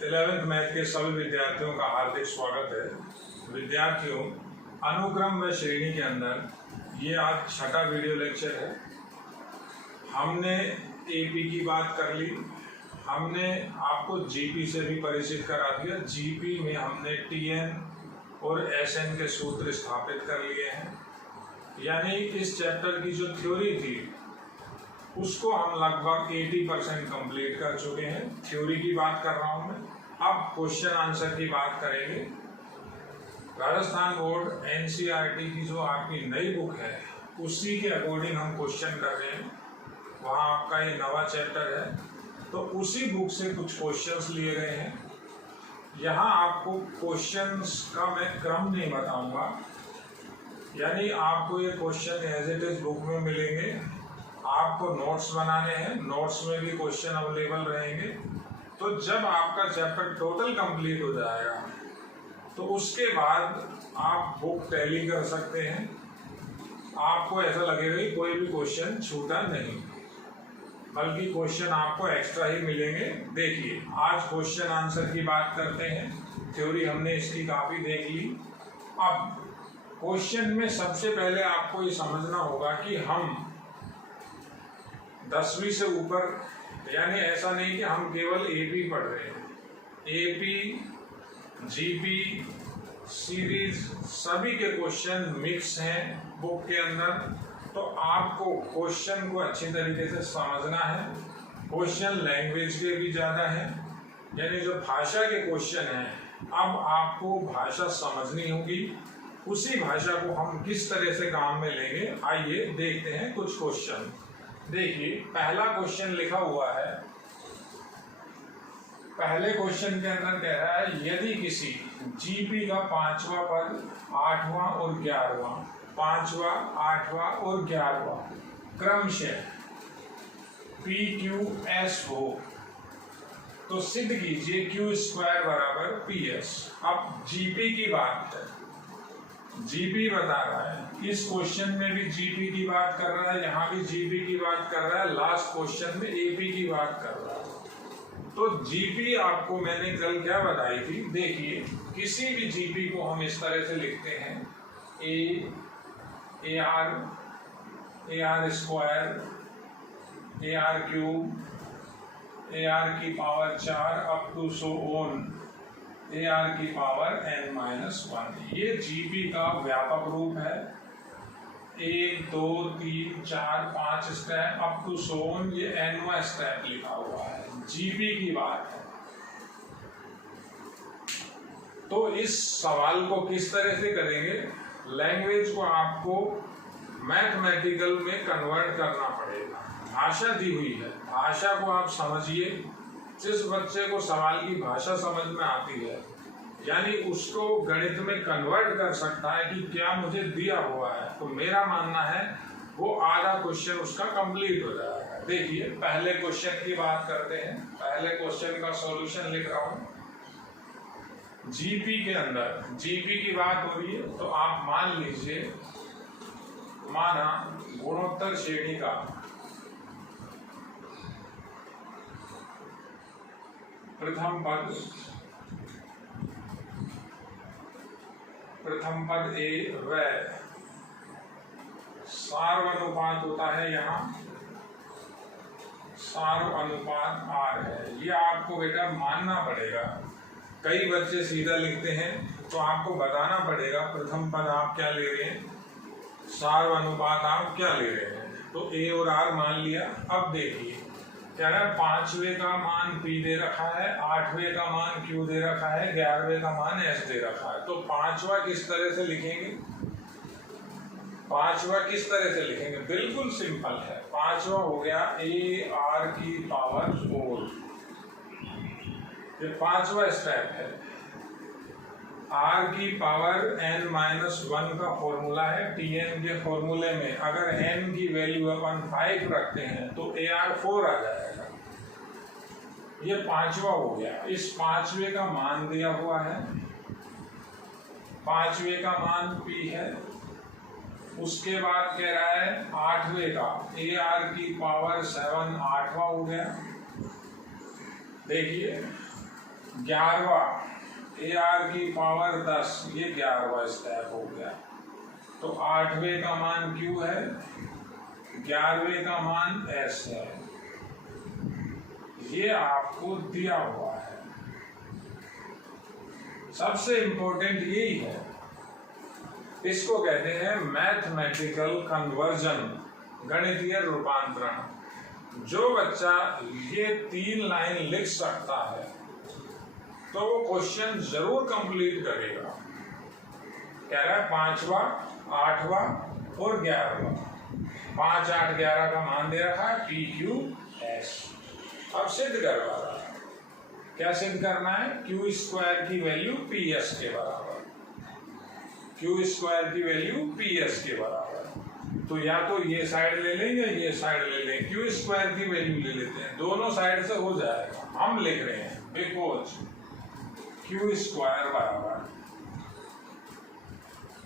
11th math के सभी विद्यार्थियों का हार्दिक स्वागत है। विद्यार्थियों, अनुक्रम व श्रेणी के अंदर ये आज छठा वीडियो लेक्चर है। हमने एपी की बात कर ली, हमने आपको जीपी से भी परिचित करा दिया। जीपी में हमने टीएन और एसएन के सूत्र स्थापित कर लिए हैं, यानी इस चैप्टर की जो थ्योरी थी उसको हम लगभग 80% कंप्लीट कर चुके हैं। थ्योरी की बात कर रहा हूं मैं। अब क्वेश्चन आंसर की बात करेंगे। राजस्थान बोर्ड एनसीईआरटी की जो आपकी नई बुक है उसी के अकॉर्डिंग हम क्वेश्चन कर रहे हैं। वहाँ आपका ये नवा चैप्टर है, तो उसी बुक से कुछ क्वेश्चंस लिए गए हैं। यहाँ आपको क्वेश्चंस का मैं क्रम नहीं बताऊंगा, यानी आपको ये question as it is book में मिलेंगे। आपको नोट्स बनाने हैं, नोट्स में भी क्वेश्चन अवेलेबल रहेंगे। तो जब आपका चैप्टर टोटल कंप्लीट हो जाएगा तो उसके बाद आप बुक टैली कर सकते हैं। आपको ऐसा लगेगा कि कोई भी क्वेश्चन छूटा नहीं, बल्कि क्वेश्चन आपको एक्स्ट्रा ही मिलेंगे। देखिए, आज क्वेश्चन आंसर की बात करते हैं। थ्योरी हमने इसकी काफ़ी देख ली। अब क्वेश्चन में सबसे पहले आपको ये समझना होगा कि हम 10वीं से ऊपर, यानी ऐसा नहीं कि हम केवल एपी पढ़ रहे हैं। एपी, जीपी, सीरीज सभी के क्वेश्चन मिक्स हैं बुक के अंदर। तो आपको क्वेश्चन को अच्छी तरीके से समझना है। क्वेश्चन लैंग्वेज के भी ज़्यादा हैं, यानी जो भाषा के क्वेश्चन हैं, अब आपको भाषा समझनी होगी। उसी भाषा को हम किस तरह से काम में लेंगे, आइए देखते हैं कुछ क्वेश्चन। देखिए, पहला क्वेश्चन लिखा हुआ है। पहले क्वेश्चन के अंदर कह रहा है, यदि किसी जीपी का 5वां पद 8वां और 11वां, 5वां, 8वां और 11वां क्रमशः पी क्यू एस हो तो सिद्ध कीजिए क्यू स्क्वायर बराबर पी एस। अब जीपी की बात है, जीपी बता रहा है। इस क्वेश्चन में भी जीपी की बात कर रहा है, यहाँ भी जीपी की बात कर रहा है, लास्ट क्वेश्चन में एपी की बात कर रहा है। तो जीपी आपको मैंने कल क्या बताई थी, देखिए, किसी भी जीपी को हम इस तरह से लिखते हैं, a r square, a r cube, a r की power 4 up to so on a r की पावर n-1। ये जीपी का व्यापक रूप है। 1 2 3 4 5 स्टेप अप टू सोन, ये nवां स्टेप लिखा हुआ है। जीपी की बात है। तो इस सवाल को किस तरह से करेंगे, लैंग्वेज को आपको मैथमेटिकल में कन्वर्ट करना पड़ेगा। भाषा दी हुई है, भाषा को आप समझिए। जिस बच्चे को सवाल की भाषा समझ में आती है, यानी उसको गणित में कन्वर्ट कर सकता है कि क्या मुझे दिया हुआ है, तो मेरा मानना है वो आधा क्वेश्चन उसका कंप्लीट हो जाएगा। देखिए, पहले क्वेश्चन की बात करते हैं। पहले क्वेश्चन का सॉल्यूशन लिख रहा हूं। जीपी के अंदर जीपी की बात हो रही है, तो आप मान लीजिए, माना गुणोत्तर श्रेणी का प्रथम पद ए व सार्वनुपात होता है, यहाँ सार्वनुपात आर है। ये आपको बेटा मानना पड़ेगा। कई बच्चे सीधा लिखते हैं, तो आपको बताना पड़ेगा प्रथम पद आप क्या ले रहे हैं, सार्वनुपात आप क्या ले रहे हैं। तो ए और आर मान लिया। अब देखिए, क्या है, 5वें का मान P दे रखा है, 8वें का मान Q दे रखा है, 11वें का मान S दे रखा है। तो 5वां किस तरह से लिखेंगे, 5वां किस तरह से लिखेंगे, बिल्कुल सिंपल है। 5वां हो गया ए आर की पावर 4, ये 5वां स्टेप है। आर की पावर n-1 का फॉर्मूला है। टीएन के फॉर्मूले में अगर n की वैल्यू अपन 5 रखते हैं तो ए आर 4 आ जाएगा। ये 5वां हो गया। इस 5वें का मान दिया हुआ है, 5वें का मान P है। उसके बाद कह रहा है 8वें का ए आर की पावर 7, 8वां हो गया। देखिए, 11वां AR की पावर 10, ये 11वां स्टेप हो गया। तो 8वें का मान Q है, 11वें का मान S है, ये आपको दिया हुआ है। सबसे इंपॉर्टेंट यही है, इसको कहते हैं मैथमेटिकल कन्वर्जन, गणितीय रूपांतरण। जो बच्चा ये 3 लाइन लिख सकता है तो वो क्वेश्चन जरूर कंप्लीट करेगा। कह रहा है 5वां, 8वां और 11वां, 5, 8, 11 का मान दे रखा है PQS। अब सिद्ध करवा रहा है। क्या सिद्ध करना है? Q स्क्वायर की वैल्यू PS के बराबर, Q स्क्वायर की वैल्यू PS के बराबर। तो या तो ये साइड ले लें या ये साइड ले लें, Q स्क्वायर की वैल्यू ले लेते हैं, दोनों साइड से हो जाएगा। हम लिख रहे हैं बिकॉज Q स्क्वायर बराबर,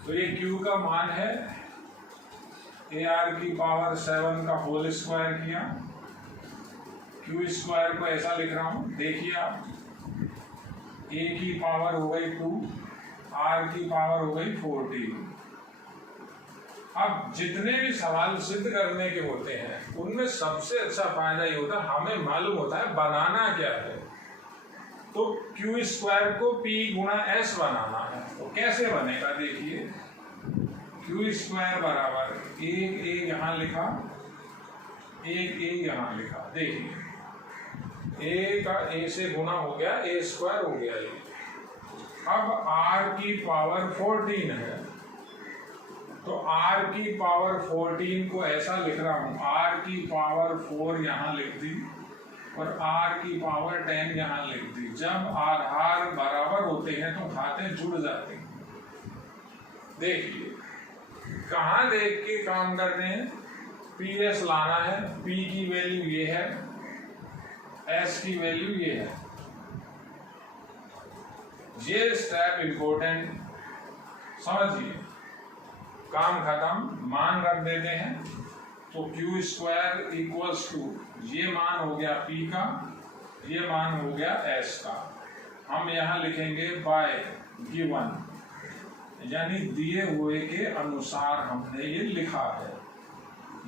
तो ये Q का मान है AR की पावर 7 का होल स्क्वायर किया। Q स्क्वायर को ऐसा लिख रहा हूं, देखिए आप, A की पावर हो गई 2, R की पावर हो गई 14। अब जितने भी सवाल सिद्ध करने के होते हैं उनमें सबसे अच्छा फायदा ये होता है हमें मालूम होता है बनाना क्या है। तो Q स्क्वायर को P गुणा S बनाना है, तो कैसे बनेगा? देखिए Q स्क्वायर बराबर 1A यहाँ लिखा, 1A यहाँ लिखा। देखिए A का A से गुणा हो गया, A स्क्वायर हो गया ये। अब R की पावर 14 है, तो R की पावर 14 को ऐसा लिख रहा हूं, R की पावर 4 यहाँ लिख दी और R की पावर 10 यहाँ लिख दी। जब आधार बराबर होते हैं तो खाते जुड़ जाते हैं। देखिए कहाँ देख के काम करते हैं? PS लाना है, P की वैल्यू ये है, S की वैल्यू ये है। ये स्टेप इंपॉर्टेंट, समझिए। काम खत्म, मान रख देते हैं। तो Q स्क्वायर इक्वल्स टू, ये मान हो गया P का, ये मान हो गया S का। हम यहाँ लिखेंगे बाय गिवन, यानी दिए हुए के अनुसार हमने ये लिखा है।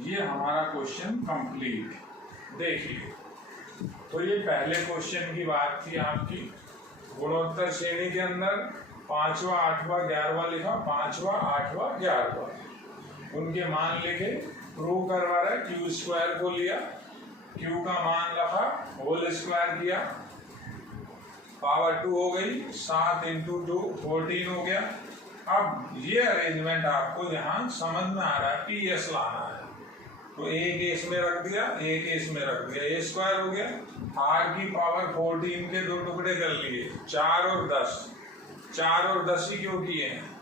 ये हमारा क्वेश्चन कंप्लीट। देखिए तो ये पहले क्वेश्चन की बात थी आपकी, गुणोत्तर श्रेणी के अंदर 5वां, 8वां, 11वां लिखा, 5वां, 8वां, 11वां, उनके मान लिखे, प्रूव करवा रहा है। Q स्क्वायर को लिया, Q का मान रखा, होल स्क्वायर किया, पावर 2 हो गई, 7 × 2 14 हो गया। अब ये अरेंजमेंट आपको यहाँ समझ में आ रहा है, PS लाना है, तो एक इसमें रख दिया, एक इसमें रख दिया, A स्क्वायर हो गया। R की पावर 14 के 2 टुकड़े कर लिए, 4 और 10, 4 और 10 ही क्यों किए हैं?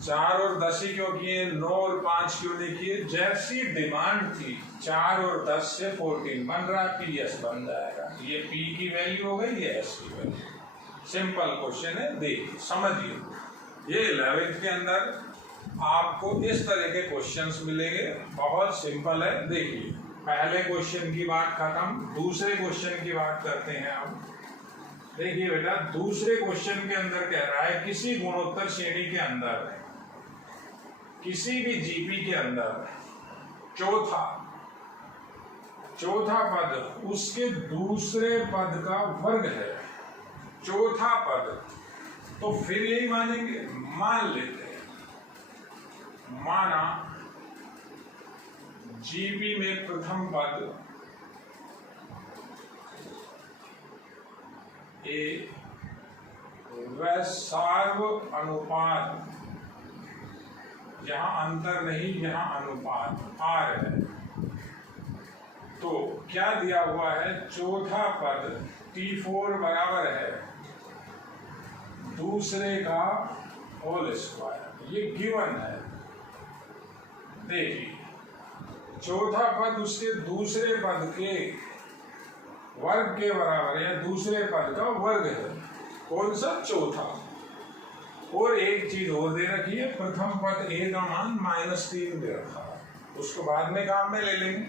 4 और 10 ही क्यों किए? 9 और 5 क्यों नहीं किए? जैसी डिमांड थी 4 और 10 से 14 बन रहा है, PS बन जाएगा। ये P की वैल्यू हो गई, ये S की वैल्यू। सिंपल क्वेश्चन है, देखिए समझिए। ये 11th के अंदर आपको इस तरह के क्वेश्चंस मिलेंगे, बहुत सिंपल है। देखिए पहले क्वेश्चन की बात खत्म, दूसरे क्वेश्चन की बात करते हैं हम। देखिए बेटा, दूसरे क्वेश्चन के अंदर कह रहा है किसी गुणोत्तर श्रेणी के अंदर किसी भी GP के अंदर चौथा पद उसके दूसरे पद का वर्ग है। चौथा पद, तो फिर यही मानेंगे, मान लेते हैं, माना GP में प्रथम पद A व सार्व अनुपात, यहां अंतर नहीं, यहां अनुपात R है। तो क्या दिया हुआ है? चौथा पद T4 बराबर है दूसरे का होल स्क्वायर, ये गिवन है। देखिए चौथा पद उसके दूसरे पद के वर्ग के बराबर है, दूसरे पद का वर्ग है। कौन सा? चौथा। और एक चीज और दे रखी है, प्रथम पद A का मान -3 दे रखा है, उसको बाद में काम में ले लेंगे।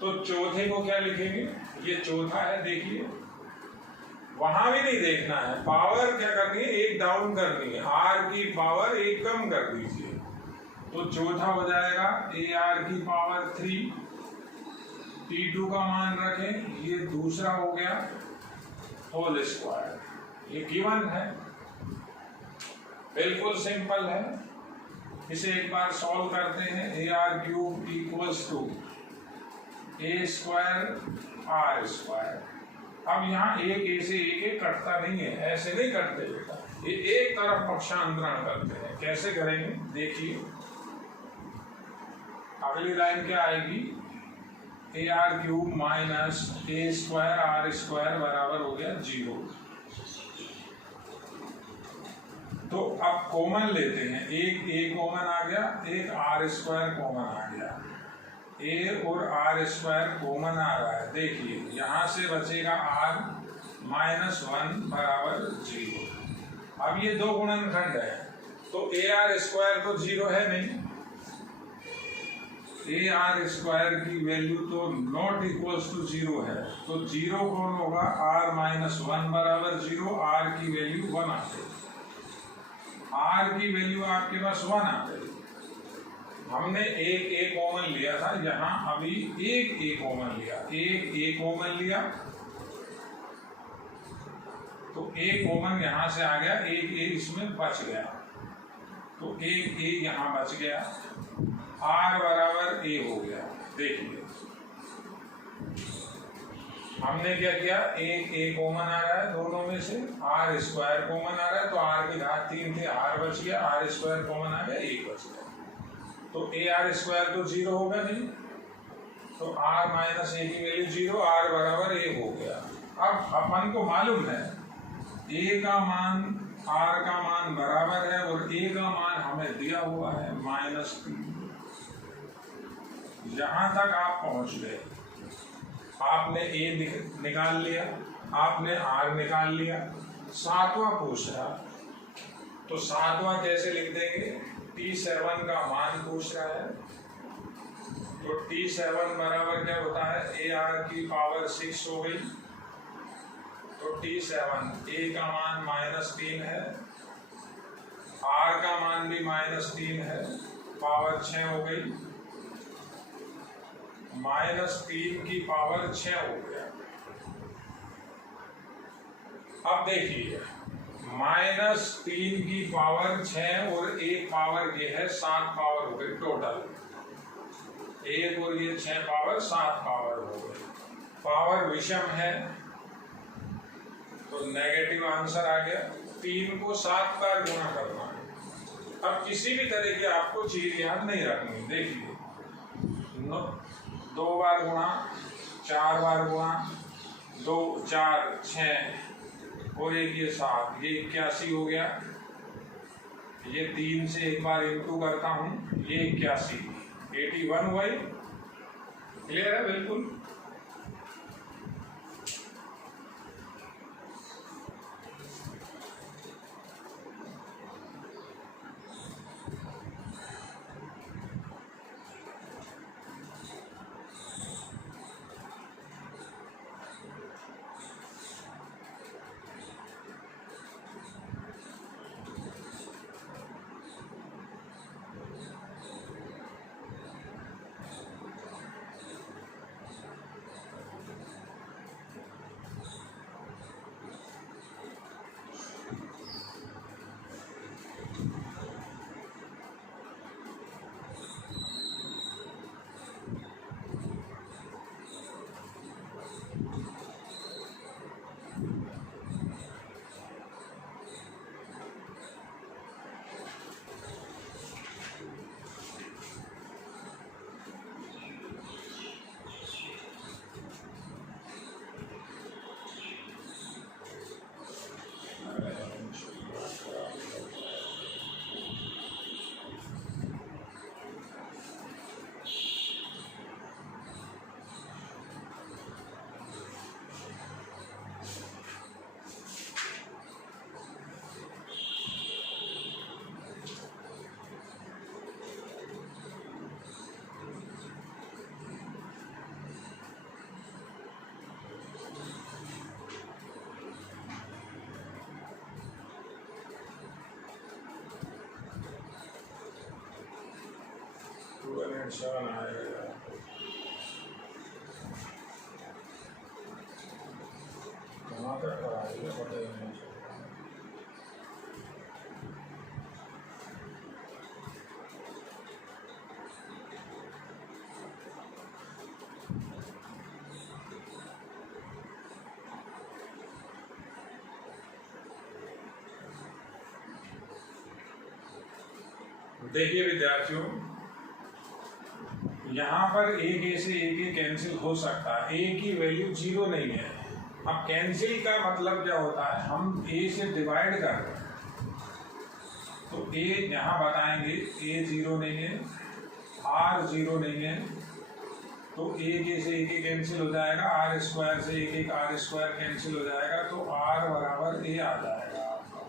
तो चौथे को क्या लिखेंगे? ये चौथा है, देखिए वहां भी नहीं देखना है, पावर क्या करनी है, एक डाउन करनी है, आर की पावर एक कम कर दीजिए। तो चौथा हो जाएगा ए आर की पावर 3, T2 का मान रखें, ये दूसरा हो गया होल स्क्वायर, ये गिवन है, बिल्कुल सिंपल है। इसे एक बार सॉल्व करते हैं। A r cube equals to a square r square. अब यहाँ एक ए से एक कटता नहीं है, ऐसे नहीं कटते बेटा, ये एक तरफ पक्षांतरण करते हैं। कैसे करेंगे देखिए, अगली लाइन क्या आएगी, a r cube minus a square r square बराबर हो गया 0। तो अब कॉमन लेते हैं, एक ए कॉमन आ गया, एक आर स्क्वायर कॉमन आ गया, ए और आर स्क्वायर कॉमन आ रहा है। देखिए यहां से बचेगा आर माइनस 1 बराबर 0। अब ये दो गुणनखंड है, तो ए आर स्क्वायर तो 0 है नहीं, ए आर स्क्वायर की वैल्यू तो नॉट इक्वल्स टू 0 है, तो 0 कौन होगा, आर माइनस 1 बराबर 0, आर की वैल्यू 1 आ गई, आर की वैल्यू आपके पास 1 आ गई। हमने एक ए कॉमन लिया था, यहां अभी एक ए कॉमन लिया, एक ए कॉमन लिया, तो ए कॉमन यहां से आ गया, एक ए इसमें बच गया, तो एक ए यहां बच गया, आर बराबर ए हो गया। देखिए हमने क्या किया, एक ए कॉमन आ रहा है दोनों में से, आर स्क्वायर कॉमन आ रहा है, तो आर की घात 3 थे, आर बच गया, आर स्क्वायर कॉमन आ गया, एक बच गया, तो ए आर स्क्वायर तो 0 होगा नहीं, तो आर माइनस ए की वैल्यू 0, आर बराबर ए हो गया। अब अपन को मालूम है ए का मान आर का मान बराबर है, और ए का मान हमें दिया हुआ है -3। यहां तक आप पहुंच गए, आपने ए निकाल लिया, आपने आर निकाल लिया, सातवां पूछ रहा, तो सातवां कैसे लिख देंगे, T7 का मान पूछ रहा है, तो T7 बराबर क्या होता है, ए आर की पावर 6 हो गई, तो T7 ए का मान -3 है, आर का मान भी -3 है, पावर 6 हो गई, -3 की पावर 6 हो गया। अब देखिए -3 की पावर 6 और एक पावर ये है 7 पावर हो गई टोटल, एक और ये 6 पावर 7 पावर हो गई। पावर विषम है तो नेगेटिव आंसर आ गया। 3 को 7 बार गुणा करना है। अब किसी भी तरह की आपको चीज याद नहीं रखनी, देखिए 2 बार गुणा, 4 बार गुणा, 2 4 6 और एक ये 7, ये 81 हो गया। ये 3 से एक बार इंटू करता हूं, ये 81 81 हुआ। क्लियर है बिल्कुल। 0.7 आएगा। कहाँ तक आएगा पता ही नहीं। देखिए विद्यार्थियों, यहाँ पर एक ए से एक ए कैंसिल हो सकता है, ए की वैल्यू 0 नहीं है। अब कैंसिल का मतलब क्या होता है, हम ए से डिवाइड कर रहे हैं तो ए यहाँ बताएंगे ए 0 नहीं है, आर 0 नहीं है, तो एक ए से एक ए कैंसिल हो जाएगा, आर स्क्वायर से एक एक आर स्क्वायर कैंसिल हो जाएगा, तो आर बराबर ए आ जाएगा आपका।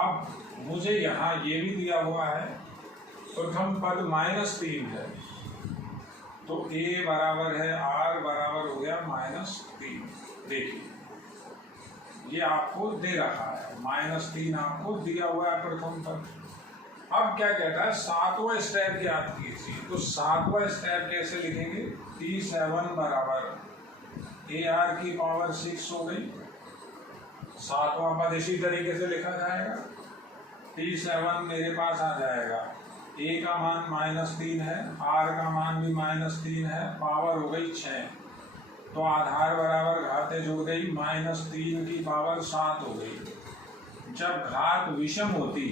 अब मुझे यहाँ ये भी दिया हुआ है, प्रथम पद -3 है, तो a बराबर है r बराबर हो गया -3। देखिए ये आपको दे रखा है, -3 आपको दिया हुआ है प्रथम पद। अब क्या कहता है, 7वां स्टेप याद कीजिए, तो 7वां स्टेप कैसे लिखेंगे, T7 बराबर ar की पावर 6 हो गई। 7वां पद इसी तरीके से लिखा जाएगा, T7 मेरे पास आ जाएगा, a का मान -3 है, r का मान भी -3 है, पावर हो गई 6, तो आधार बराबर घातें जुड़ गई, -3 की पावर 7 हो गई। जब घात विषम होती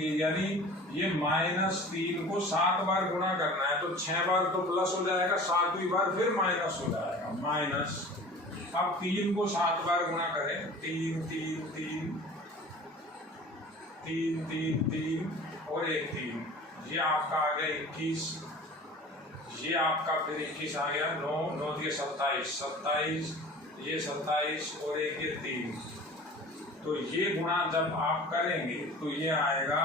है, यानी ये -3 को 7 बार गुणा करना है, तो 6 बार तो प्लस हो जाएगा, 7वीं बार फिर माइनस हो जाएगा, माइनस। अब 3 को 7 बार गुणा करें, 3 3 3 3 3 3 और 1 3, ये आपका आ गया 21, ये आपका फिर 21 आ गया, 9 9 दिए 27 27, ये 27 और 1 ये 3, तो ये गुणा जब आप करेंगे तो ये आएगा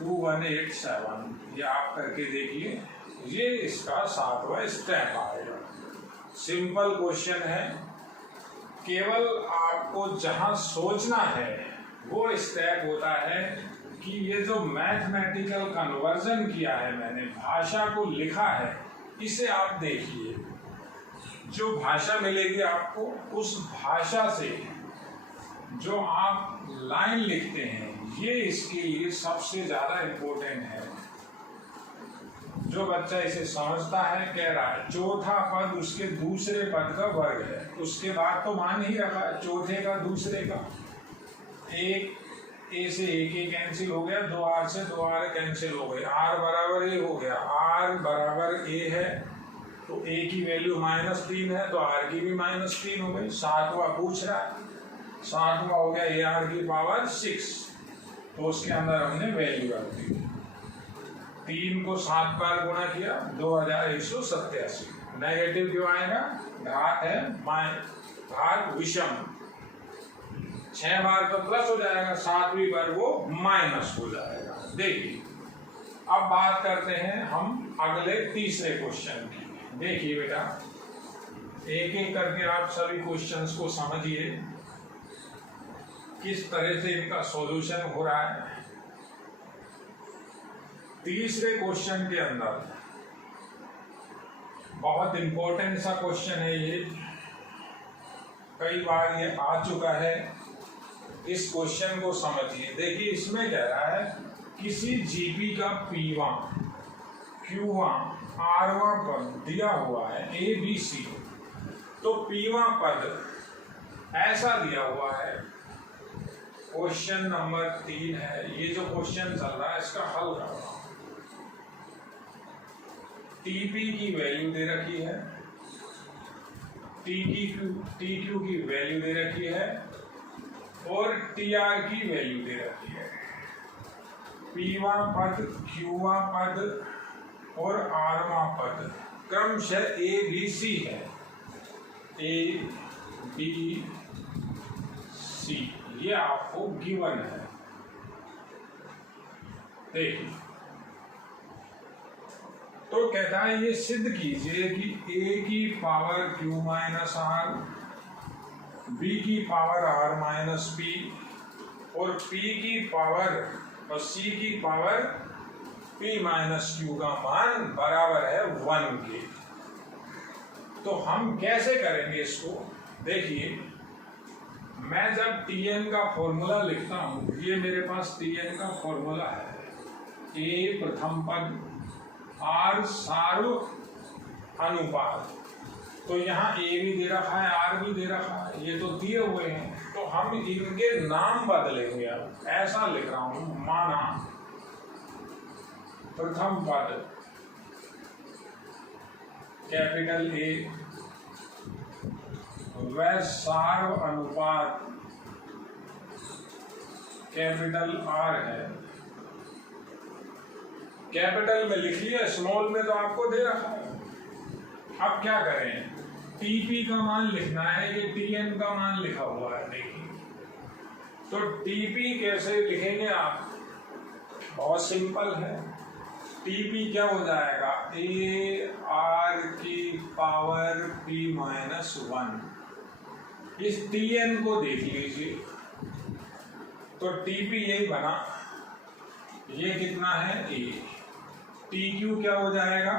2187। ये आप करके देखिए, ये इसका 7वां स्टेप आएगा। सिंपल क्वेश्चन है, केवल आपको जहां सोचना है वो स्टेप होता है कि ये जो मैथमेटिकल कन्वर्जन किया है मैंने, भाषा को लिखा है, इसे आप देखिए। जो भाषा मिलेगी आपको, उस भाषा से जो आप लाइन लिखते हैं, ये इसके लिए सबसे ज्यादा इम्पोर्टेंट है। जो बच्चा इसे समझता है कह रहा है चौथा पद उसके दूसरे पद का वर्ग है, उसके बाद तो मान ही रखा है चौथे का दूसरे का, एक ए से एक ए कैंसिल हो गया, 2r से 2r कैंसिल हो गए, r बराबर ए हो गया, r बराबर ए है तो a की वैल्यू -3 है तो r की भी -3 हो गई। 7वां पूछ रहा है, 7वां हो गया ar की पावर 6, तो उसके अंदर हमने वैल्यू रख दी, 3 को 7 बार गुणा किया, 2187। नेगेटिव क्यों आएगा, घात है, घात विषम, 6 बार तो प्लस हो जाएगा, 7वीं बार वो माइनस हो जाएगा। देखिए अब बात करते हैं हम अगले तीसरे क्वेश्चन की। देखिए बेटा, एक एक करके आप सभी क्वेश्चंस को समझिए, किस तरह से इनका सॉल्यूशन हो रहा है। तीसरे क्वेश्चन के अंदर बहुत इंपॉर्टेंट सा क्वेश्चन है ये, कई बार ये आ चुका है, इस क्वेश्चन को समझिए। देखिए इसमें कह रहा है किसी जीपी का पीवां क्यूवां आरवां पद दिया हुआ है ए बी सी, तो पीवां पद ऐसा दिया हुआ है। क्वेश्चन नंबर 3 है, ये जो क्वेश्चन चल रहा है इसका हल कर रहा हूं। टीपी की वैल्यू दे रखी है, टी क्यू की वैल्यू दे रखी है और टी आर की वैल्यू दे रखी है। पीवां पद, क्यूवां पद और आरवां पद क्रमशः ए बी सी है, ए बी सी, ये आपको गिवन है। देखिए तो कहता है ये सिद्ध कीजिए कि a की power q minus r, b की पावर r माइनस p और p की पावर और c की पावर p माइनस क्यू का मान बराबर है 1 के। तो हम कैसे करेंगे इसको? देखिए, मैं जब Tn का फॉर्मूला लिखता हूं, ये मेरे पास Tn का फॉर्मूला है, a प्रथम पद, r सारूप अनुपात। तो यहाँ a भी दे रखा है, r भी दे रखा है, ये तो दिए हुए हैं, तो हम इनके नाम बदलेंगे। अब ऐसा लिख रहा हूं, माना प्रथम पद कैपिटल A व सार अनुपात कैपिटल R है। कैपिटल में लिख लिया, स्मॉल में तो आपको दे रखा है। अब क्या करें? Tp का मान लिखना है, ये Tn का मान लिखा हुआ है। देखिए, तो Tp कैसे लिखेंगे आप? बहुत सिंपल है। Tp क्या हो जाएगा? AR की पावर P माइनस 1। इस Tn को देख लीजिए, तो Tp यही बना, ये कितना है? A। TQ क्या हो जाएगा?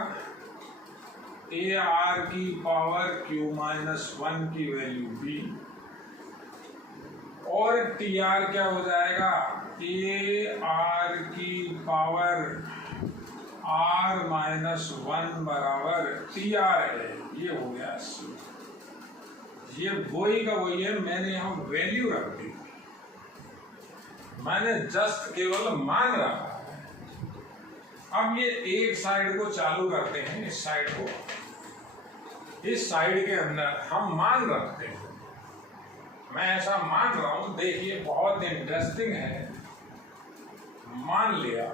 AR की पावर Q माइनस 1 की वैल्यू B, और TR क्या हो जाएगा? AR की पावर R माइनस 1 बराबर TR है। ये हो गया C। ये वही का वही है, मैंने यहाँ वैल्यू रख दी, मैंने जस्ट केवल मान रखा है। अब ये एक साइड को चालू करते हैं, इस साइड को, इस साइड के अंदर हम मान रखते हैं। मैं ऐसा मान रहा हूं, देखिए बहुत इंटरेस्टिंग है। मान लिया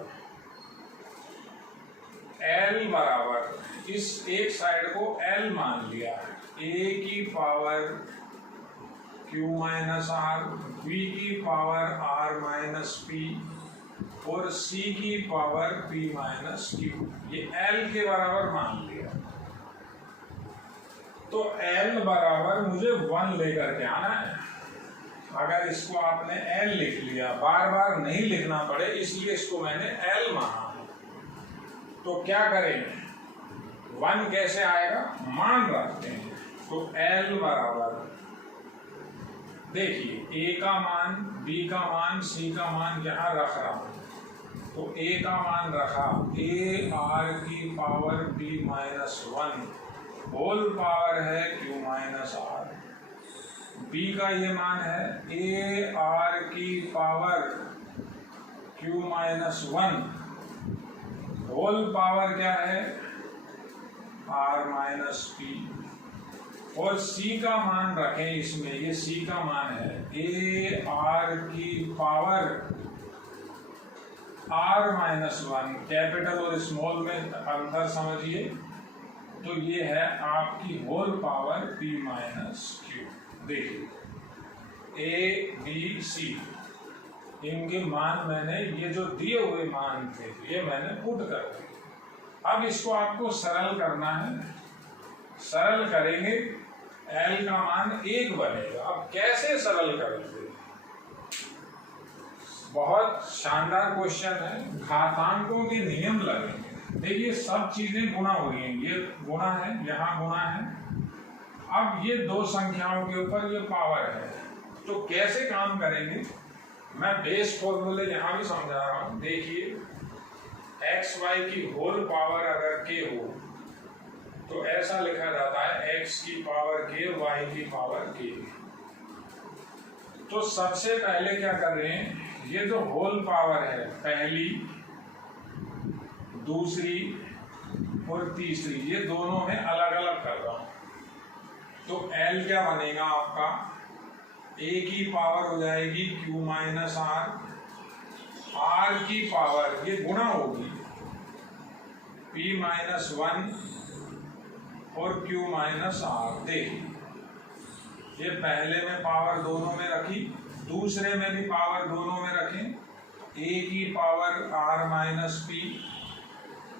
L बराबर, इस एक साइड को L मान लिया, A की power Q minus R, B की पावर R माइनस P और C की पावर P माइनस Q। ये L के बराबर मान लिया। तो L बराबर मुझे 1 लेकर के आना है। अगर इसको आपने L लिख लिया, बार बार नहीं लिखना पड़े, इसलिए इसको मैंने L माना। तो क्या करेंगे? 1 कैसे आएगा? मान रखते हैं। तो L बराबर, देखिए A का मान, B का मान, C का मान यहाँ रख रहा हूं। तो A का मान रखा, AR की power P minus 1 whole power है Q माइनस R। B का ये मान है AR की power Q minus 1 whole power क्या है? R minus P। और C का मान रखें इसमें, ये C का मान है AR की पावर R माइनस 1। कैपिटल और स्मॉल में अंतर समझिए। तो ये है आपकी whole power P minus Q। देखिए A, B, C, इनके मान मैंने, ये जो दिए हुए मान थे, ये मैंने पुट कर दिए। अब इसको आपको सरल करना है। सरल करेंगे, L का मान 1 बनेगा। अब कैसे सरल करेंगे? बहुत शानदार क्वेश्चन है। घातांकों के नियम लगेंगे। देखिए सब चीजें गुणा हो रही हैं, ये गुणा है, यहाँ गुणा है। अब ये दो संख्याओं के ऊपर ये पावर है, तो कैसे काम करेंगे? मैं बेस फॉर्मूले यहाँ भी समझा रहा हूँ। देखिए एक्स वाई की होल पावर अगर k हो तो ऐसा लिखा जाता है x की पावर k, y की पावर k। तो सबसे पहले क्या कर रहे हैं? ये जो होल पावर है, पहली, दूसरी और तीसरी, ये दोनों में अलग अलग कर रहा हूं। तो L क्या बनेगा आपका? A की पावर हो जाएगी Q माइनस R, R की पावर, ये गुणा होगी, P माइनस 1 और Q माइनस R। देखिए ये पहले में पावर दोनों में रखी, दूसरे में भी पावर दोनों में रखें। A की पावर R माइनस P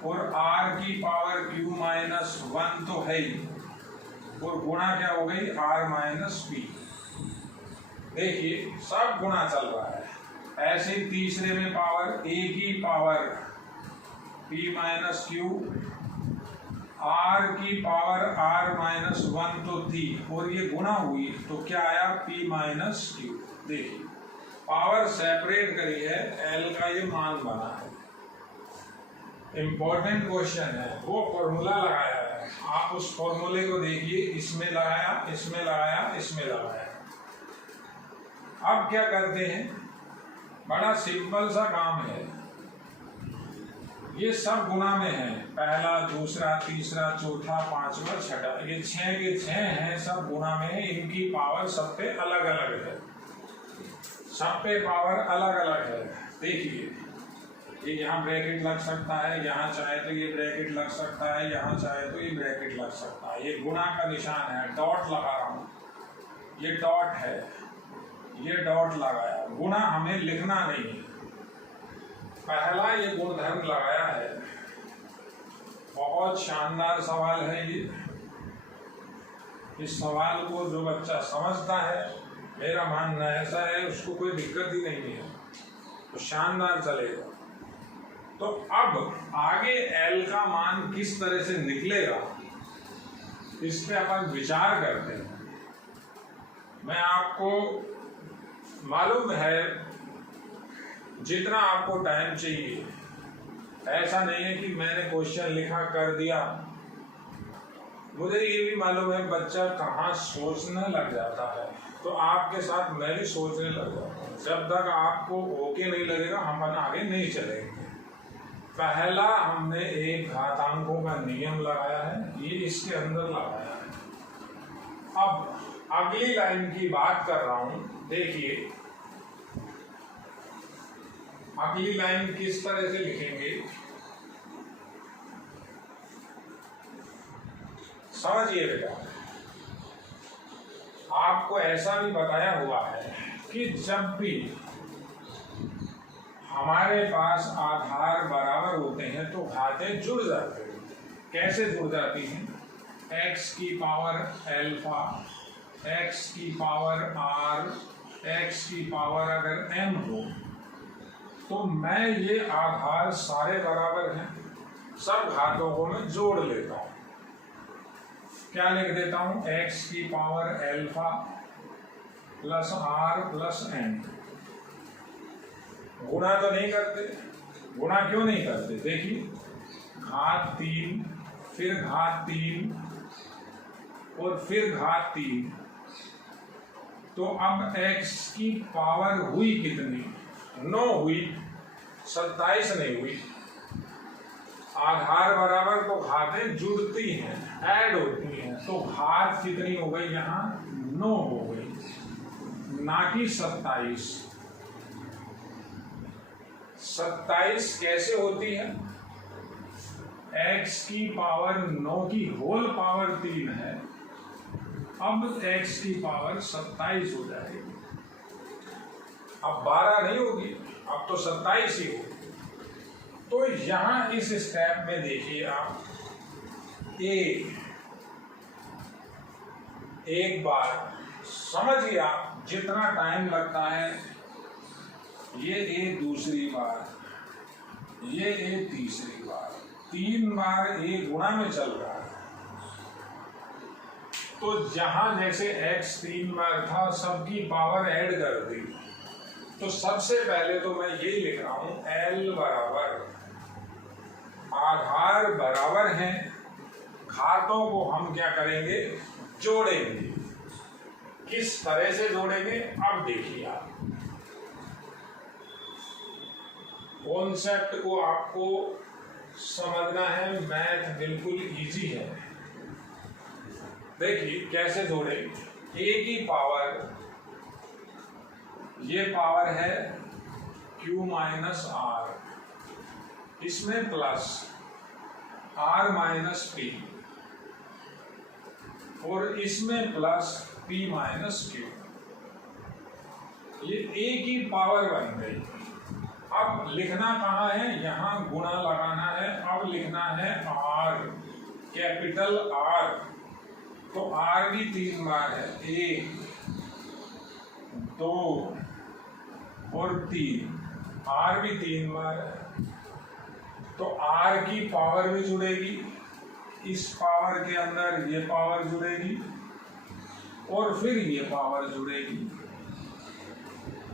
और R की पावर Q माइनस 1 तो है ही, और गुणा क्या हो गई? R minus P। देखिए सब गुणा चल रहा है। ऐसे ही तीसरे में पावर a की power p minus Q, r की पावर r माइनस 1 तो थी और ये गुणा हुई तो क्या आया p माइनस क्यू। देखिए पावर सेपरेट करी है, l का ये मान बना है। इंपॉर्टेंट क्वेश्चन है, वो फॉर्मूला लगाया है, आप उस फॉर्मूले को देखिए, इसमें लगाया, इसमें लगाया, इसमें लगाया। अब क्या करते हैं, बड़ा सिंपल सा काम है, ये सब गुणा में है, पहला दूसरा तीसरा चौथा पांचवा छठा, ये 6 के 6 हैं, सब गुणा में है, इनकी पावर सब पे अलग अलग है, सब पे पावर अलग अलग है। देखिए ये यहाँ ब्रैकेट लग सकता है, यहाँ चाहे तो ये ब्रैकेट लग सकता है, यहाँ चाहे तो ये ब्रैकेट लग सकता है। ये गुणा का निशान है, डॉट लगा रहा हूँ, ये डॉट है, ये डॉट लगाया। गुणा हमें लिखना नहीं है, पहला ये गुणधर्म लगाया है। बहुत शानदार सवाल है ये, इस सवाल को जो बच्चा समझता है, मेरा मानना ऐसा है, उसको कोई दिक्कत ही नहीं है, तो शानदार चलेगा। तो अब आगे L का मान किस तरह से निकलेगा, इस पे अपन विचार करते हैं। मैं आपको मालूम है जितना आपको टाइम चाहिए, ऐसा नहीं है कि मैंने क्वेश्चन लिखा कर दिया। मुझे ये भी मालूम है बच्चा कहाँ सोचने लग जाता है, तो आपके साथ मैं भी सोचने लग जाता हूँ। जब तक आपको ओके नहीं लगेगा हम आगे नहीं चलेंगे। पहला हमने एक घातांकों का नियम लगाया है, ये इसके अंदर लगाया है। अब अगली लाइन की बात कर रहा हूं, देखिए अगली लाइन किस तरह से लिखेंगे, समझिए बेटा। आपको ऐसा भी बताया हुआ है कि जब भी हमारे पास आधार बराबर होते हैं तो घातें जुड़ जाते हैं। कैसे जुड़ जाती हैं, x की पावर अल्फा, x की पावर r, x की पावर अगर m हो तो मैं ये आधार सारे बराबर हैं, सब घातों को मैं जोड़ लेता हूं। क्या लिख देता हूं, x की power alpha plus r plus m। गुणा तो नहीं करते, गुणा क्यों नहीं करते, देखिए घात 3 फिर घात 3 और फिर घात 3, तो अब x की पावर हुई कितनी, 9 हुई, 27 नहीं हुई। आधार बराबर तो घातें जुड़ती हैं, ऐड होती हैं, तो घात कितनी हो गई, यहाँ 9 हो गई, ना कि 27। 27 कैसे होती है, x की पावर 9 की होल पावर 3 है, अब x की पावर 27 हो जाएगी। अब 12 नहीं होगी, अब तो 27 ही होगी। तो यहां इस स्टेप में देखिए आप, एक बार समझिए आप, जितना टाइम लगता है, ये a दूसरी बार, ये a तीसरी बार, 3 बार a गुणा में चल रहा है। तो जहां जैसे x 3 बार था, सबकी पावर ऐड कर दी। तो सबसे पहले तो मैं यही लिख रहा हूं, L बराबर, आधार बराबर हैं, घातों को हम क्या करेंगे, जोड़ेंगे। किस तरह से जोड़ेंगे, अब देखिए आप, कॉन्सेप्ट को आपको समझना है, मैथ बिल्कुल इजी है। देखिए कैसे जोड़ेंगे, a की पावर, ये पावर है q माइनस r, इसमें प्लस r माइनस p, और इसमें प्लस p माइनस q, ये a की पावर बन गई। अब लिखना कहाँ है, यहाँ गुणा लगाना है। अब लिखना है r, कैपिटल R, तो R भी 3 बार है, 1 2 और 3, r भी 3 बार है, तो r की पावर भी जुड़ेगी, इस पावर के अंदर ये पावर जुड़ेगी और फिर ये पावर जुड़ेगी।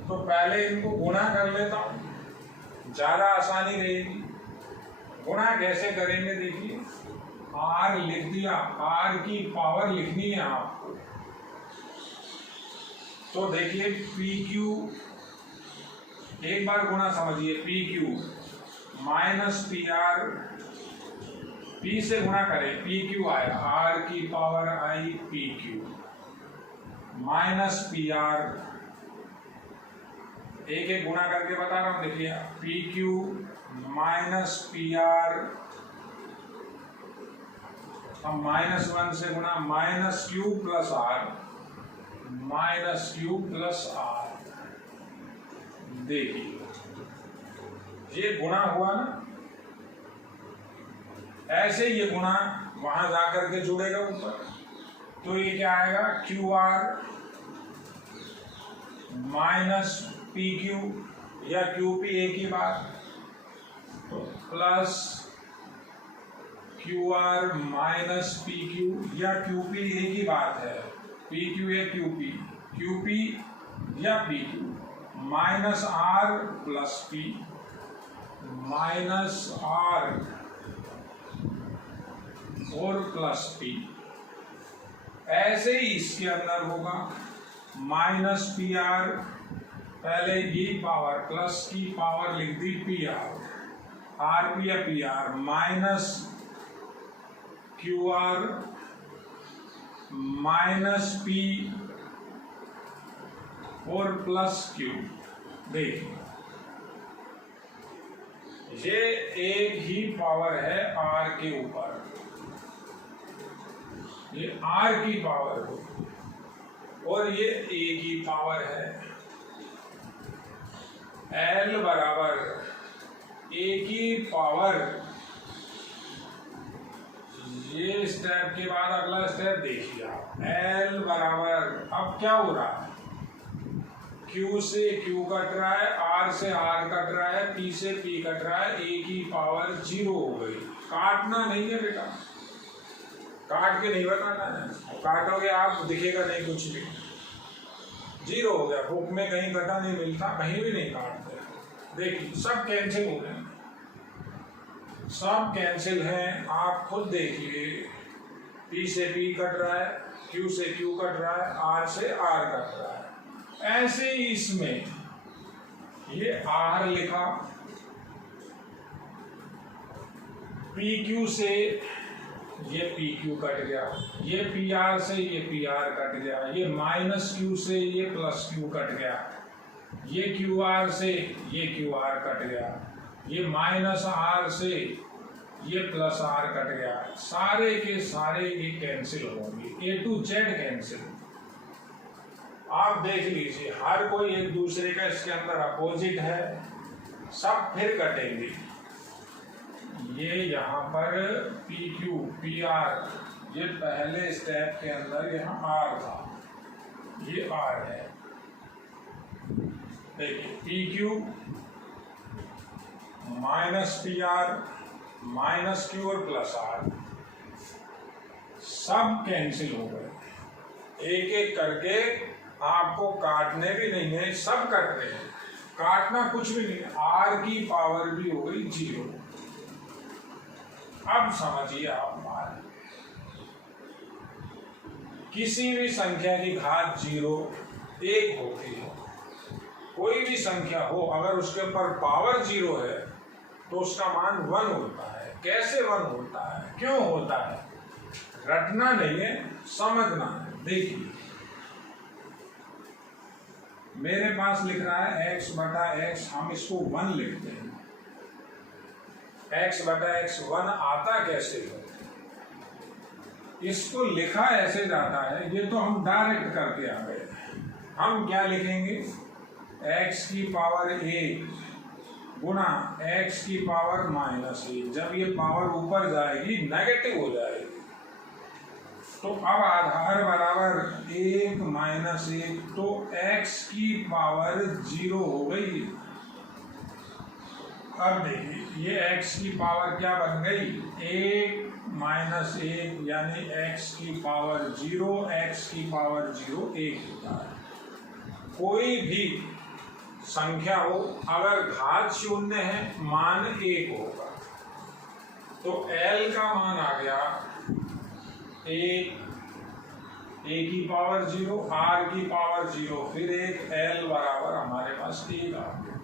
तो पहले इनको गुणा कर लेता हूं, ज्यादा आसानी रहेगी। गुणा कैसे करेंगे देखिए, r लिख दिया, r की पावर लिखनी है आपको। तो देखिए PQ, एक बार गुणा समझिए, PQ माइनस PR, P से गुणा करें, PQ आया, R की पावर आई PQ माइनस PR, एक एक गुणा करके बता रहा हूं, देखिए PQ माइनस PR, अब -1 से गुणा, minus Q plus R, minus Q plus R। देखिए ये गुणा हुआ ना, ऐसे ये गुणा वहां जाकर के जुड़ेगा ऊपर, तो ये क्या आएगा, QR माइनस PQ या QP एक ही बात, तो प्लस QR माइनस PQ या QP एक ही बात है, PQ या QP, QP या PQ, minus R plus P, minus R और प्लस P। ऐसे ही इसके अंदर होगा, माइनस PR, पहले ये पावर प्लस की पावर लिख दी PR, RP या PR, minus QR minus P और प्लस Q। देखिए ये एक ही पावर है R के ऊपर, ये R की पावर हो और ये एक ही पावर है, L बराबर एक ही पावर। ये स्टेप के बाद अगला स्टेप देखिए आप, L बराबर, अब क्या हो रहा है, Q से Q कट रहा है, R से R कट रहा है, P से P कट रहा है, एक ही पावर 0 हो गई। काटना नहीं है बेटा, काट के नहीं बताना है, काटोगे आप दिखेगा नहीं कुछ भी, 0 हो गया। बुक में कहीं कटा नहीं मिलता, कहीं भी नहीं काटते। देखिए सब कैंसिल हो गए, सब कैंसिल हैं, आप खुद देखिए, P से P कट रहा है, Q से Q कट रहा है, R से R कट रहा है। ऐसे ही इसमें ये R लिखा, PQ से ये PQ कट गया, ये PR से ये PR कट गया, ये माइनस Q से ये प्लस Q कट गया, ये QR से ये QR कट गया, ये माइनस R से ये प्लस R कट गया। सारे के सारे ये कैंसिल होंगे, A to Z कैंसिल। आप देख लीजिए, हर कोई एक दूसरे का इसके अंदर अपोजिट है, सब फिर कटेंगे। ये यहाँ पर PQ PR, ये पहले स्टेप के अंदर यहाँ R था, ये R है। देखिए PQ minus PR minus Q और प्लस R, सब कैंसिल हो गए। एक एक करके आपको काटने भी नहीं है, सब कट रहे हैं, काटना कुछ भी नहीं है। R की पावर भी हो गई 0। अब समझिए आप बात, किसी भी संख्या की घात 0 1 होती है। कोई भी संख्या हो, अगर उसके ऊपर पावर 0 है तो उसका मान 1 होता है। कैसे 1 होता है, क्यों होता है, रटना नहीं है, समझना है। देखिए मेरे पास लिख रहा है x बटा x, हम इसको 1 लिखते हैं। x बटा x 1 आता कैसे है, इसको लिखा ऐसे जाता है, ये तो हम डायरेक्ट करके आ गए। हम क्या लिखेंगे, x की पावर 1 गुणा x की पावर -1। जब ये पावर ऊपर जाएगी नेगेटिव हो जाएगी, तो अब आधार बराबर 1 माइनस 1, तो x की पावर 0 हो गई। अब देखिए ये x की पावर क्या बन गई, 1 माइनस 1 यानी x की पावर 0, x की पावर 0 1 होता है। कोई भी संख्या हो अगर घात 0 है मान 1 होगा, तो L का मान आ गया 1, a की पावर 0, r की पावर 0, फिर एक L बराबर हमारे पास 1 आ गया।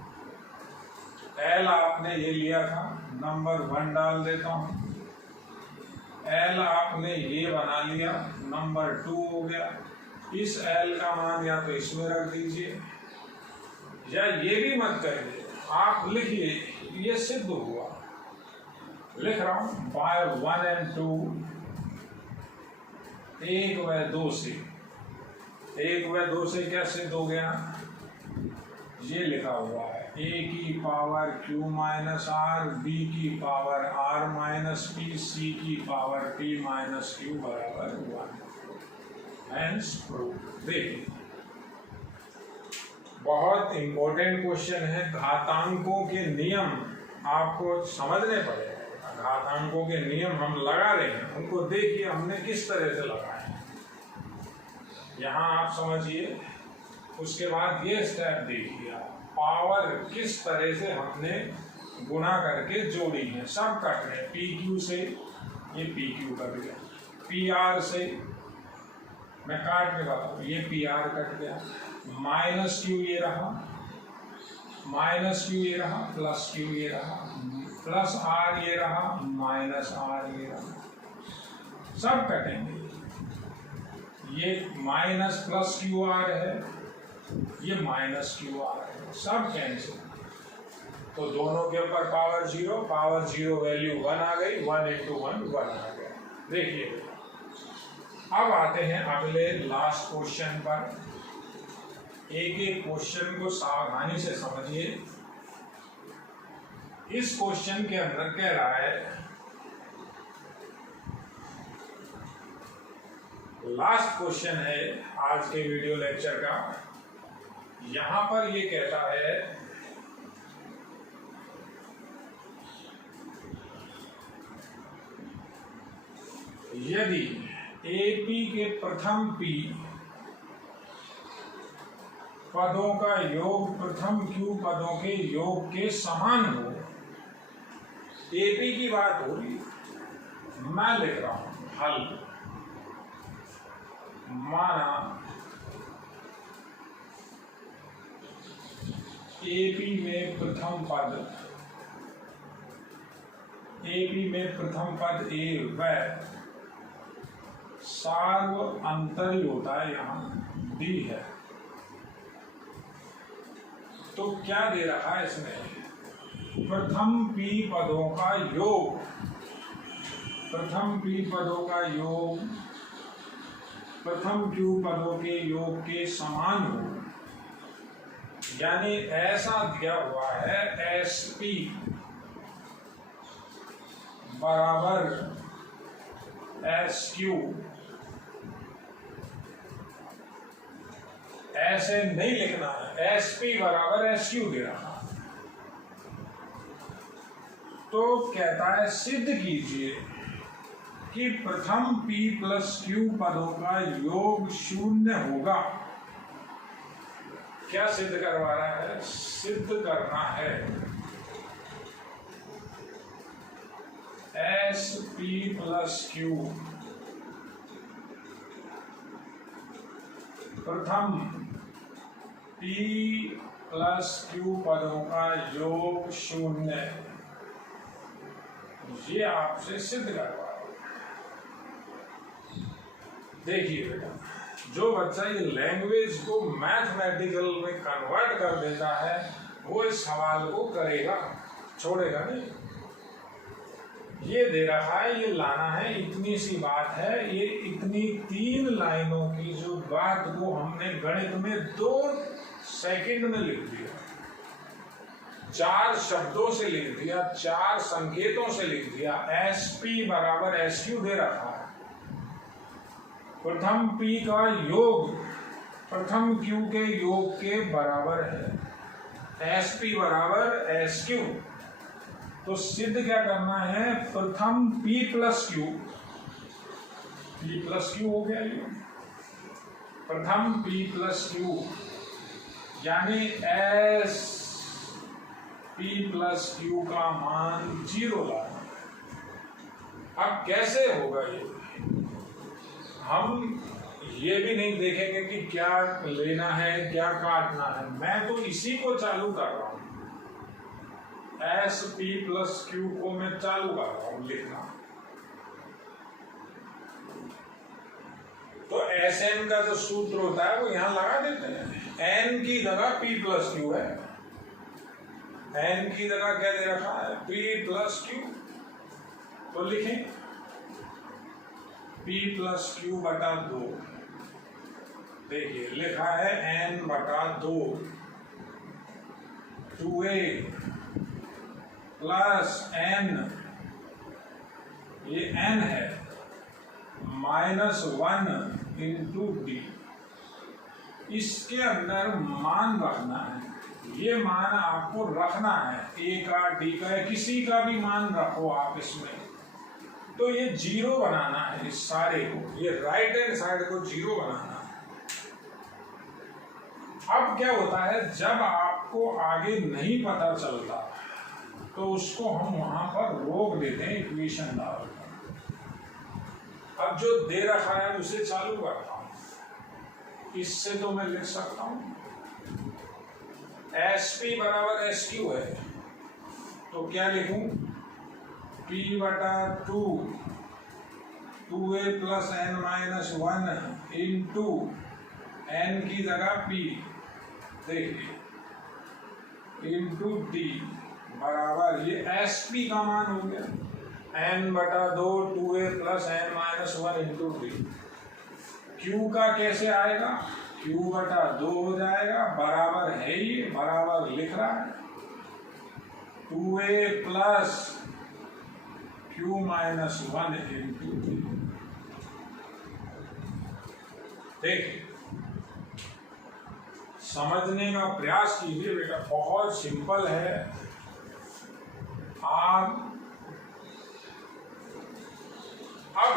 L आपने ये लिया था, नंबर 1 डाल देता हूँ। L आपने ये बना लिया, नंबर 2 हो गया। इस L का मान या तो इसमें रख दीजिए या ये भी मत करिए, आप लिखिए ये सिद्ध हुआ। लिख रहा हूँ बाय 1 and 2, 1 व 2 से, 1 व 2 से क्या सिद्ध हो गया, ये लिखा हुआ है a की power q minus r, b की power r minus p, c की पावर p माइनस q बराबर 1। Hence proof. देखिए बहुत इंपॉर्टेंट क्वेश्चन है, घातांकों के नियम आपको समझने पड़ेगा। घातांकों के नियम हम लगा रहे हैं, उनको देखिए हमने किस तरह से लगाए हैं, यहाँ आप समझिए। उसके बाद ये स्टेप देखिए, पावर किस तरह से हमने गुणा करके जोड़ी है, सब कट रहे हैं। PQ से ये PQ कट गया, PR से मैं काट के बताऊँ, ये PR कट गया, माइनस Q ये रहा, माइनस Q ये रहा, प्लस Q ये रहा, प्लस R ये रहा, माइनस R ये रहा, सब कटेंगे। ये माइनस प्लस QR है, ये माइनस QR है, सब कैंसिल। तो दोनों के ऊपर पावर 0, पावर 0 वैल्यू 1 आ गई, 1 into 1 1 आ गया। देखिए अब आते हैं अगले लास्ट क्वेश्चन पर। एक एक क्वेश्चन को सावधानी से समझिए। इस क्वेश्चन के अंदर कह रहा है, लास्ट क्वेश्चन है आज के वीडियो लेक्चर का। यहां पर ये कहता है यदि AP के प्रथम P पदों का योग प्रथम Q पदों के योग के समान हो। AP की बात हो रही, मैं लिख रहा हूं हल। माना AP में प्रथम पद, AP में प्रथम पद A व सार्व अंतरी होता है, यहाँ D है। तो क्या दे रखा है इसमें, प्रथम P पदों का योग, प्रथम P पदों का योग प्रथम Q पदों के योग के समान हो। यानी ऐसा दिया हुआ है SP बराबर SQ, ऐसे नहीं लिखना है, SP बराबर SQ दे रहा। तो कहता है सिद्ध कीजिए कि प्रथम P प्लस Q पदों का योग 0 होगा। क्या सिद्ध करवा रहा है, सिद्ध करना है SP प्लस Q प्रथम P प्लस Q पदों का योग 0, ये आपसे सिद्ध करवा। देखिए बेटा, जो बच्चा ये लैंग्वेज को मैथमेटिकल में कन्वर्ट कर देता है वो इस सवाल को करेगा, छोड़ेगा नहीं। ये दे रखा है, ये लाना है, इतनी सी बात है। ये इतनी 3 लाइनों की जो बात को हमने गणित में 2 सेकंड में लिख दिया, 4 शब्दों से लिख दिया, 4 संकेतों से लिख दिया। SP बराबर SQ दे रखा है, प्रथम P का योग प्रथम Q के योग के बराबर है। SP बराबर SQ। तो सिद्ध क्या करना है, प्रथम P प्लस Q हो गया ये, प्रथम P प्लस Q यानी SP प्लस Q का मान 0 लाना। अब कैसे होगा ये, हम ये भी नहीं देखेंगे कि क्या लेना है क्या काटना है, मैं तो इसी को चालू कर रहा हूं, SP प्लस Q को मैं चालू कर रहा हूं लिखना। तो Sn का जो सूत्र होता है वो यहां लगा देते हैं। n की जगह P प्लस Q है, n की जगह क्या दे रखा है, P प्लस Q। तो लिखें P प्लस Q बटा 2। देखिए लिखा है n बटा 2, 2a प्लस n, ये n है, -1 इंटू डी। इसके अंदर मान रखना है, ये मान आपको रखना है, a का d का है, किसी का भी मान रखो आप इसमें। तो ये 0 बनाना है इस सारे को, ये राइट हैंड साइड को 0 बनाना है। अब क्या होता है, जब आपको आगे नहीं पता चलता तो उसको हम वहां पर रोक देते हैं इक्वेशन डालकर। अब जो दे रखा है उसे चालू करता हूं, इससे तो मैं लिख सकता हूं SP बराबर SQ है, तो क्या लिखूं, P बटा 2, 2a plus n minus 1 into n की जगह P, देखिए इंटू D बराबर, ये SP का मान हो गया, n बटा 2, 2a plus n minus 1 into D. Q का कैसे आएगा, Q बटा 2 हो जाएगा, बराबर है ये, बराबर लिख रहा है 2a plus Q minus 1 into D. देखिए समझने का प्रयास कीजिए बेटा, बहुत सिंपल है। आप अब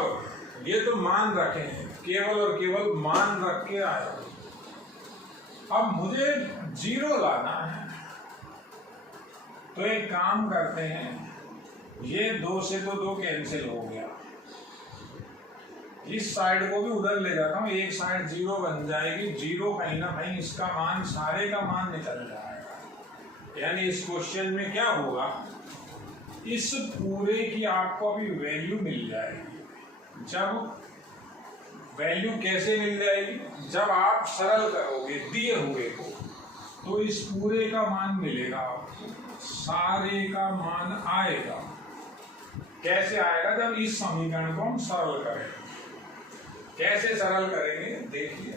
ये तो मान रखे हैं, केवल और केवल मान रख के आए, अब मुझे 0 लाना है। तो एक काम करते हैं, ये 2 से तो 2 कैंसिल हो गया, इस साइड को भी उधर ले जाता हूं, एक साइड 0 बन जाएगी, 0 कहीं ना कहीं इसका मान, सारे का मान निकल जाएगा। यानी इस क्वेश्चन में क्या होगा, इस पूरे की आपको अभी वैल्यू मिल जाएगी। जब वैल्यू कैसे मिल जाएगी, जब आप सरल करोगे दिए हुए को, तो इस पूरे का मान मिलेगा आपको, सारे का मान आएगा। कैसे आएगा, जब इस समीकरण को हम सरल करेंगे। कैसे सरल करेंगे, देखिए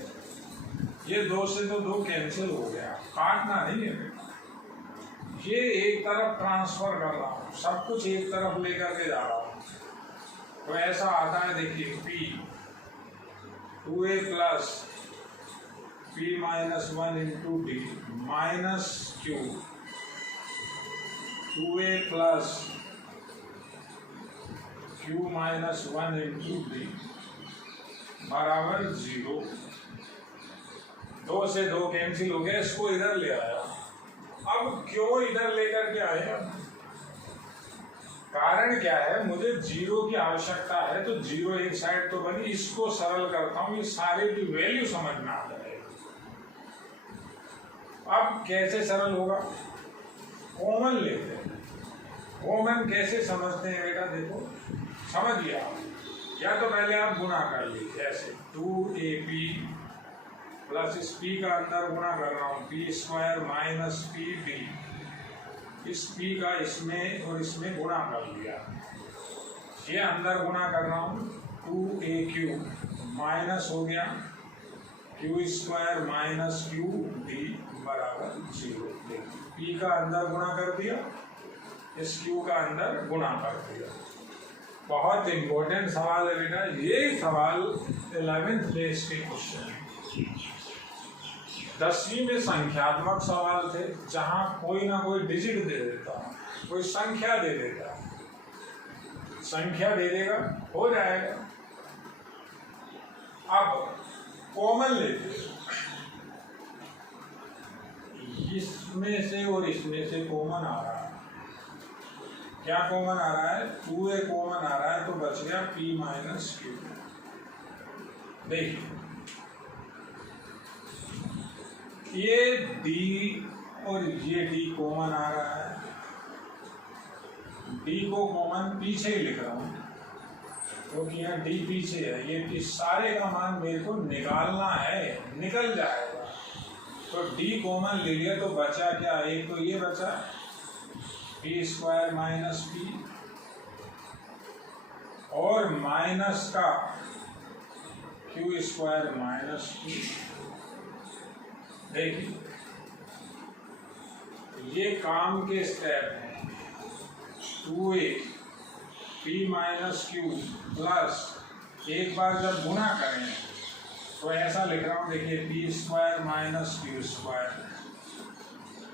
ये 2 से तो 2 कैंसिल हो गया, काटना नहीं है बेटा, ये एक तरफ ट्रांसफर कर रहा हूं, सब कुछ एक तरफ लेकर के जा रहा हूं। तो ऐसा आता है, देखिए P 2a plus P minus 1 into D minus Q 2a plus Q minus 1 into D बराबर 0। 2 से 2 कैंसिल हो गया, इसको इधर ले आया। अब क्यों इधर लेकर के आया, कारण क्या है, मुझे 0 की आवश्यकता है, तो 0 एक साइड तो बनी, इसको सरल करता हूं, ये सारे की वैल्यू समझ में आ जाएगी। अब कैसे सरल होगा, कॉमन लेते हैं। कॉमन कैसे समझते हैं बेटा, देखो समझिए आप, या तो पहले आप गुणा कर लीजिए, ऐसे 2ab प्लस इस P का अंदर गुणा कर रहा हूं, P स्क्वायर माइनस PB, इस P का इसमें और इसमें गुणा कर लिया, ये अंदर गुणा कर रहा हूं, 2aq माइनस हो गया Q स्क्वायर माइनस QD बराबर 0। P का अंदर गुणा कर दिया, इस Q का अंदर गुणा कर दिया, बहुत इम्पोर्टेंट सवाल है बेटा, ये सवाल 11th बेस के क्वेश्चन है। 10वीं में संख्यात्मक सवाल थे, जहां कोई ना कोई डिजिट दे देता, कोई संख्या दे देता, संख्या दे देगा, हो जाएगा। अब कॉमन लेते, इसमें से और इसमें से कॉमन आ रहा है। क्या कॉमन आ रहा है? 2a कॉमन आ रहा है, तो बच गया p माइनस क्यू। देखिए ये d और ये d कॉमन आ रहा है। d को कॉमन पीछे ही लिख रहा हूं, क्योंकि यहाँ d पीछे है। ये सारे का मान मेरे को निकालना है, निकल जाएगा। तो d कॉमन ले लिया, तो बचा क्या? एक तो ये बचा p स्क्वायर माइनस p, और माइनस का q स्क्वायर माइनस q। देखिए ये काम के स्टेप हैं। 2a p minus Q plus, एक बार जब गुणा करें तो ऐसा लिख रहा हूं, देखिए p square minus Q square.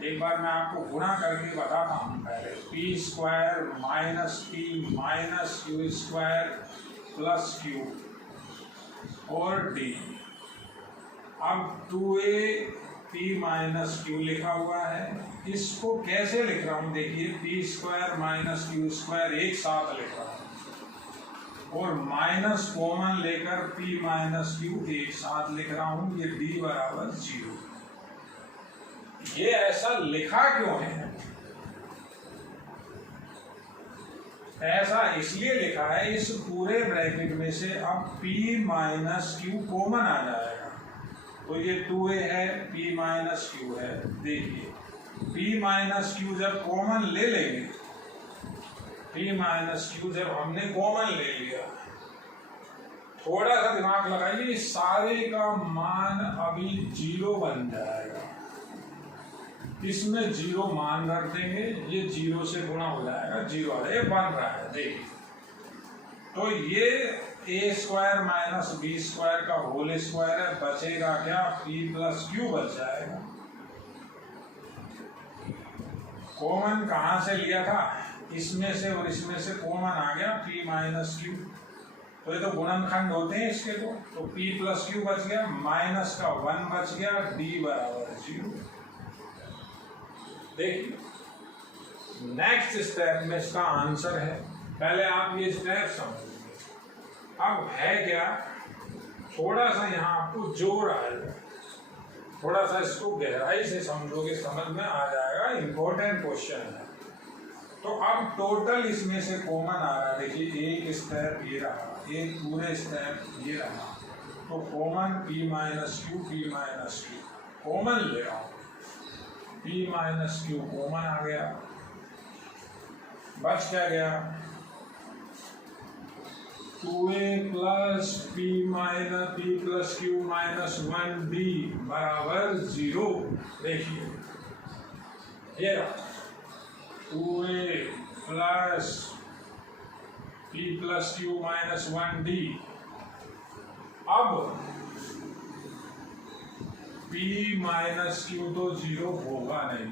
एक बार मैं आपको गुणा करके बताता हूं। पहले p square minus p minus Q square plus Q और d। अब 2a p माइनस क्यू लिखा हुआ है, इसको कैसे लिख रहा हूं? देखिए p square minus Q square एक साथ लिख रहा हूं, और माइनस कॉमन लेकर p माइनस क्यू एक साथ लिख रहा हूं। ये d बराबर 0। ये ऐसा लिखा क्यों है? ऐसा इसलिए लिखा है, इस पूरे ब्रैकेट में से अब p माइनस क्यू कॉमन आ जाएगा। तो ये 2a है, p माइनस क्यू है। देखिए p माइनस क्यू जब कॉमन ले लेंगे, p माइनस क्यू जब हमने कॉमन ले लिया, थोड़ा सा दिमाग लगाइए, सारे का मान अभी 0 बन जाएगा। इसमें 0 मान रख देंगे, ये 0 से गुणा हो जाएगा, 0 आ जाएगा, बन रहा है। देखिए तो ये a square minus b square का होल स्क्वायर है, बचेगा क्या? p प्लस क्यू बच जाएगा। कॉमन कहां से लिया था? इसमें से और इसमें से कॉमन आ गया p माइनस क्यू। तो ये तो गुणनखंड होते हैं इसके, तो p प्लस क्यू बच गया, माइनस का 1 बच गया, d बराबर 0। देखिए नेक्स्ट स्टेप में इसका आंसर है। पहले आप ये स्टेप समझिए। अब है क्या, थोड़ा सा यहाँ आपको जोर आएगा, थोड़ा सा इसको गहराई से समझोगे, समझ में आ जाएगा। इंपॉर्टेंट क्वेश्चन है। तो अब टोटल इसमें से कॉमन आ रहा है। देखिए एक स्टेप ये रहा, एक पूरे स्टेप ये रहा, तो common p minus Q, p minus Q common ले रहा हूं, p माइनस क्यू कॉमन आ गया, बच क्या गया? 2a plus p plus Q minus 1d बराबर 0। देखिए ये 2a plus p plus Q minus 1d। अब p माइनस क्यू तो 0 होगा नहीं।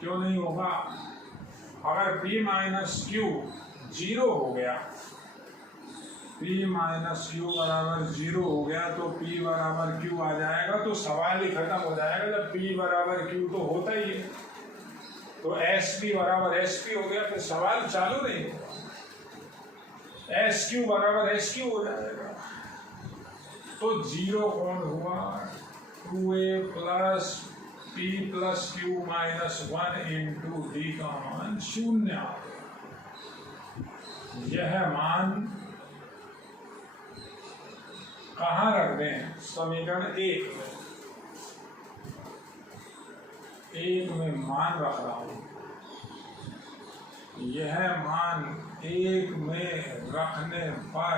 क्यों नहीं होगा? अगर p माइनस क्यू 0 हो गया, p माइनस क्यू बराबर 0 हो गया, तो p बराबर q आ जाएगा, तो सवाल ही खत्म हो जाएगा। जब p बराबर q तो होता ही है, तो sp बराबर sp हो गया, फिर सवाल चालू नहीं होगा। sq बराबर sq हो जाएगा। तो 0 कौन हुआ? 2a plus p plus Q minus 1 into d का मान 0 आ गया। यह मान कहाँ रख दें? समीकरण 1 में। 1 में मान रख रहा हूं। यह मान 1 में रखने पर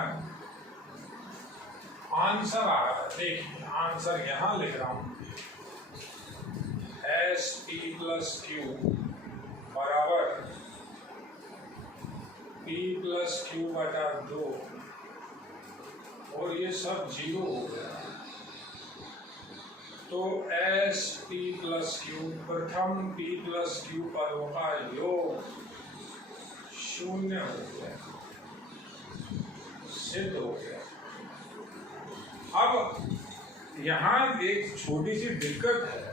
आंसर आ रहा है। देखिए आंसर यहां लिख रहा हूं, sp प्लस क्यू बराबर p प्लस क्यू बटा 2 और ये सब 0 हो गया, तो एस p प्लस क्यू प्रथम p प्लस क्यू पदों का योग 0 हो गया, सिद्ध हो गया। अब यहाँ एक छोटी सी दिक्कत है,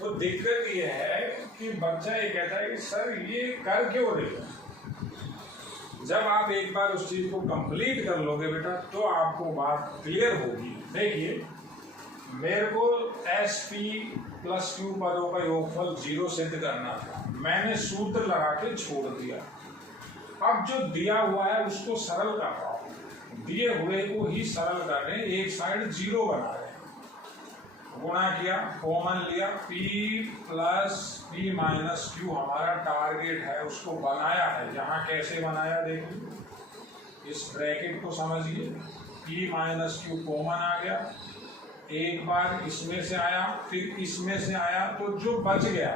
वो दिक्कत ये है कि बच्चा ये कहता है कि सर ये कर क्यों रहे हो। जब आप एक बार उस चीज को कंप्लीट कर लोगे बेटा तो आपको बात क्लियर होगी। देखिए मेरे को एस पी प्लस क्यू पदों का योगफल 0 सिद्ध करना था, मैंने सूत्र लगा के छोड़ दिया। अब जो दिया हुआ है उसको सरल कर रहा हूँ, दिए हुए को ही सरल कर रहे हैं, एक साइड 0 बना रहे हैं, गुणा किया, कॉमन लिया, p plus p minus Q हमारा टारगेट है, उसको बनाया है। यहाँ कैसे बनाया देखिए, इस ब्रैकेट को समझिए, p माइनस क्यू कॉमन आ गया, एक बार इसमें से आया फिर इसमें से आया, तो जो बच गया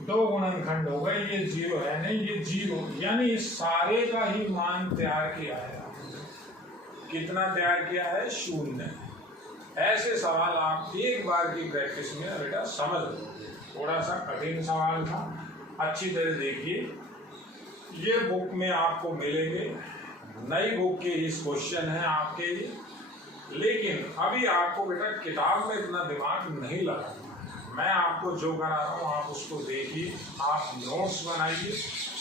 2 गुणनखंड हो गए, ये 0 है नहीं, ये 0, यानी इस सारे का ही मान तैयार किया है। कितना तैयार किया है? 0। ऐसे सवाल आप एक बार की प्रैक्टिस में बेटा समझ लो। थोड़ा सा कठिन सवाल था, अच्छी तरह देखिए, ये बुक में आपको मिलेंगे, नई बुक के इस क्वेश्चन है आपके लिए, लेकिन अभी आपको बेटा किताब में इतना दिमाग नहीं लगा। मैं आपको जो करा रहा हूँ आप उसको देखिए, आप नोट्स बनाइए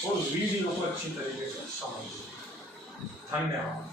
और वीडियो को अच्छी तरीके से समझिए। धन्यवाद।